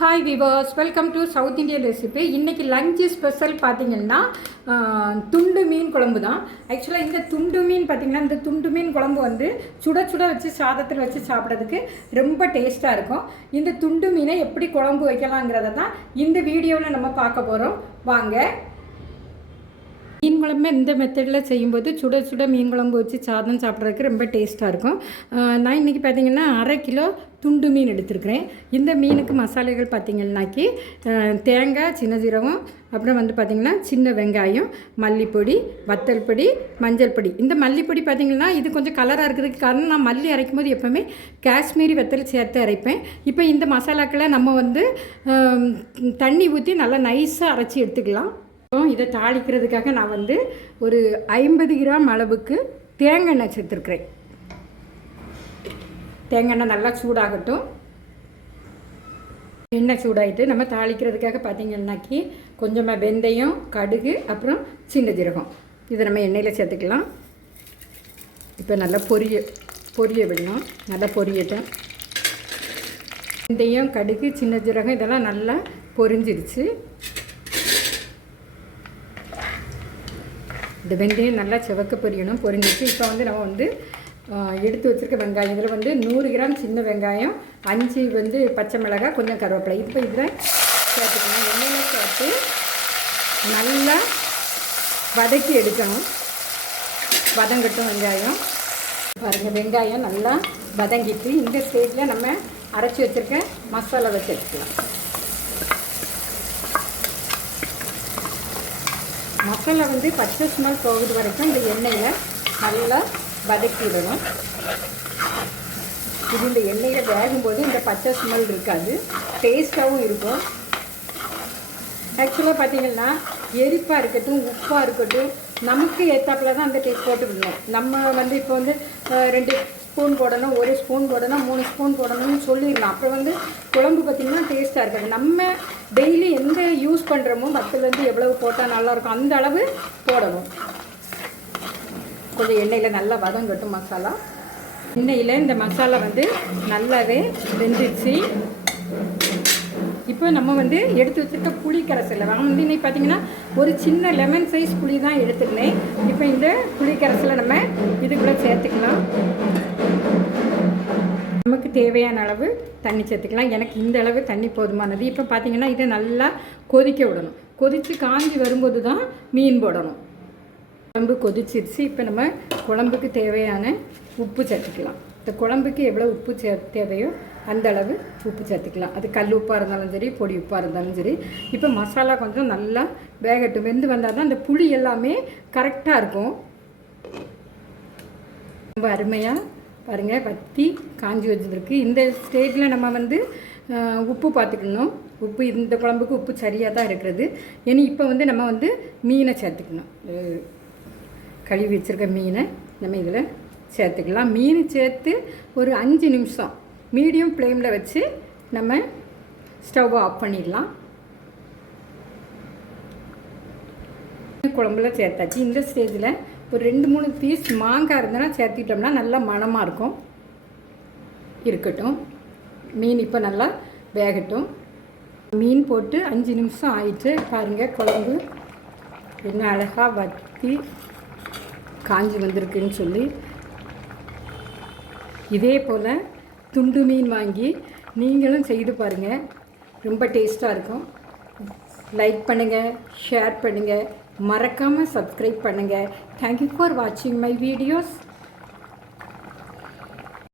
Hi viewers, welcome to south Indian recipe. இன்றைக்கி lunch special பார்த்திங்கன்னா துண்டு மீன் குழம்பு தான். ஆக்சுவலாக இந்த துண்டு மீன் பார்த்திங்கன்னா இந்த துண்டு மீன் குழம்பு வந்து சுட சுட வச்சு சாதத்தில் வச்சு சாப்பிட்றதுக்கு ரொம்ப டேஸ்ட்டாக இருக்கும். இந்த துண்டு மீனை எப்படி குழம்பு வைக்கலாங்கிறத தான் இந்த வீடியோவில் நம்ம பார்க்க போகிறோம். வாங்க. மீன் குழம்பு இந்த மெத்தடில் செய்யும்போது சுட சுட மீன் குழம்பு வச்சு சாதம் சாப்பிட்றதுக்கு ரொம்ப டேஸ்ட்டாக இருக்கும். நான் இன்றைக்கி பார்த்திங்கன்னா 1/2 கிலோ துண்டு மீன் எடுத்துருக்கிறேன். இந்த மீனுக்கு மசாலைகள் பார்த்திங்கன்னாக்கி தேங்காய், சின்ன ஜீரகம், அப்புறம் வந்து பார்த்திங்கன்னா சின்ன வெங்காயம், மல்லிப்பொடி, வத்தல் பொடி, மஞ்சள் பொடி. இந்த மல்லிப்பொடி பார்த்திங்கன்னா இது கொஞ்சம் கலராக இருக்கிறதுக்கு காரணம் நான் மல்லி அரைக்கும் போது எப்போவுமே காஷ்மீரி வத்தல் சேர்த்து அரைப்பேன். இப்போ இந்த மசாலாக்களை நம்ம வந்து தண்ணி ஊற்றி நல்லா நைஸாக அரைச்சி எடுத்துக்கலாம். இதை தாளிக்கிறதுக்காக நான் வந்து ஒரு 50 கிராம் அளவுக்கு தேங்காய் எண்ணெய் சேர்த்துருக்குறேன். தேங்காய் எண்ணெய் நல்லா சூடாகட்டும். எண்ணெய் சூடாகிட்டு நம்ம தாளிக்கிறதுக்காக பார்த்திங்கன்னாக்கி கொஞ்சமாக வெந்தயம், கடுகு, அப்புறம் சின்ன ஜீரகம் இதை நம்ம எண்ணெயில் சேர்த்துக்கலாம். இப்போ நல்லா பொரிய விடணும். நல்லா பொரியட்டும். வெந்தயம், கடுகு, சின்ன ஜீரகம் இதெல்லாம் நல்லா பொரிஞ்சிருச்சு. இந்த வெந்தயம் நல்லா சிவக்க பொரியணும். பொரிஞ்சிச்சு. இப்போ வந்து நம்ம வந்து எடுத்து வச்சுருக்க வெங்காயம், இதில் வந்து 100 கிராம் சின்ன வெங்காயம், 5 வந்து பச்சை மிளகாய், கொஞ்சம் கருவேப்பிலை இப்போ இதில் சேர்த்துக்கணும். எண்ணெயில் சேர்த்து நல்லா வதக்கி எடுக்கணும். வதங்கட்டும் வெங்காயம். பாருங்கள், வெங்காயம் நல்லா வதங்கிட்டு இந்த ஸ்டேஜில் நம்ம அரைச்சி வச்சுருக்க மசாலாவை சேர்த்துக்கலாம். மசாலா வந்து பச்சை ஸ்மெல் போகுது வரைக்கும் இந்த எண்ணெயில் நல்லா வதக்கிடணும். இது இந்த எண்ணெயில் வேகும்போது இந்த பச்சை ஸ்மெல் இருக்காது, டேஸ்ட்டாகவும் இருக்கும். ஆக்சுவலாக பார்த்திங்கன்னா எரிப்பாக இருக்கட்டும், உப்பாக இருக்கட்டும், நமக்கு ஏற்றாப்பில் தான் அந்த டேஸ்ட் போட்டுக்கணும். நம்ம வந்து இப்போ வந்து 2 ஸ்பூன் போடணும், 1 ஸ்பூன் போடணும், 3 ஸ்பூன் போடணும்னு சொல்லிடலாம். அப்புறம் வந்து குழம்பு பார்த்திங்கன்னா டேஸ்ட்டாக இருக்காது. நம்ம டெய்லி எந்த யூஸ் பண்ணுறோமோ மற்றலேருந்து எவ்வளவு போட்டால் நல்லாயிருக்கும் அந்த அளவு போடணும். கொஞ்சம் எண்ணெயில் நல்லா வதங்கட்டும் மசாலா. எண்ணெயில் இந்த மசாலா வந்து நல்லாவே வெந்துச்சு. இப்போ நம்ம வந்து எடுத்து வச்சுருக்க புளி கரைசலை நான் வந்து இன்னைக்கு பார்த்திங்கன்னா ஒரு சின்ன லெமன் சைஸ் புளி தான் எடுத்துருந்தேன். இப்போ இந்த புளி கரைசலை நம்ம இதுக்குள்ளே சேர்த்துக்கலாம். நமக்கு தேவையான அளவு தண்ணி சேர்த்துக்கலாம். எனக்கு இந்த அளவு தண்ணி போதுமானது. இப்போ பார்த்திங்கன்னா இதை நல்லா கொதிக்க விடணும். கொதித்து காஞ்சி வரும்போது தான் மீன் போடணும். குழம்பு கொதிச்சிருச்சு. இப்போ நம்ம குழம்புக்கு தேவையான உப்பு சேர்த்துக்கலாம். இந்த குழம்புக்கு எவ்வளோ உப்பு தேவையோ அந்த அளவு உப்பு சேர்த்துக்கலாம். அது கல் உப்பாக இருந்தாலும் சரி, பொடி உப்பாக இருந்தாலும் சரி. இப்போ மசாலா கொஞ்சம் நல்லா வேகட்டும். வெந்து வந்தால் தான் அந்த புளி எல்லாமே கரெக்டாக இருக்கும். ரொம்ப அருமையாக பாருங்கள் வத்தி காஞ்சி வச்சுருக்கு. இந்த ஸ்டேஜில் நம்ம வந்து உப்பு பார்த்துக்கணும். உப்பு இந்த குழம்புக்கு உப்பு சரியாக தான் இருக்கிறது. இனி இப்போ வந்து நம்ம வந்து மீனை சேர்த்துக்கணும். கழுவி வச்சுருக்க மீனை நம்ம இதில் சேர்த்துக்கலாம். மீன் சேர்த்து ஒரு 5 நிமிஷம் மீடியம் ஃப்ளேமில் வச்சு நம்ம ஸ்டவ்வை ஆஃப் பண்ணிடலாம். குழம்புல சேர்த்தாச்சு. இந்த ஸ்டேஜில் ஒரு 2-3 பீஸ் மாங்காய் இருந்ததுன்னா சேர்த்துக்கிட்டோம்னா நல்லா மணமாக இருக்கும். இருக்கட்டும். மீன் இப்போ நல்லா வேகட்டும். மீன் போட்டு 5 நிமிஷம் ஆயிடுச்சு. பாருங்கள் குழம்பு என்ன அழகாக வத்தி காஞ்சி வந்திருக்குன்னு சொல்லி. இதே போல் துண்டு மீன் வாங்கி நீங்களும் செய்து பாருங்கள். ரொம்ப டேஸ்ட்டாக இருக்கும். லைக் பண்ணுங்கள், ஷேர் பண்ணுங்கள், மறக்காமல் சப்ஸ்கிரைப் பண்ணுங்கள். தேங்க்யூ ஃபார் வாட்சிங் மை வீடியோஸ்.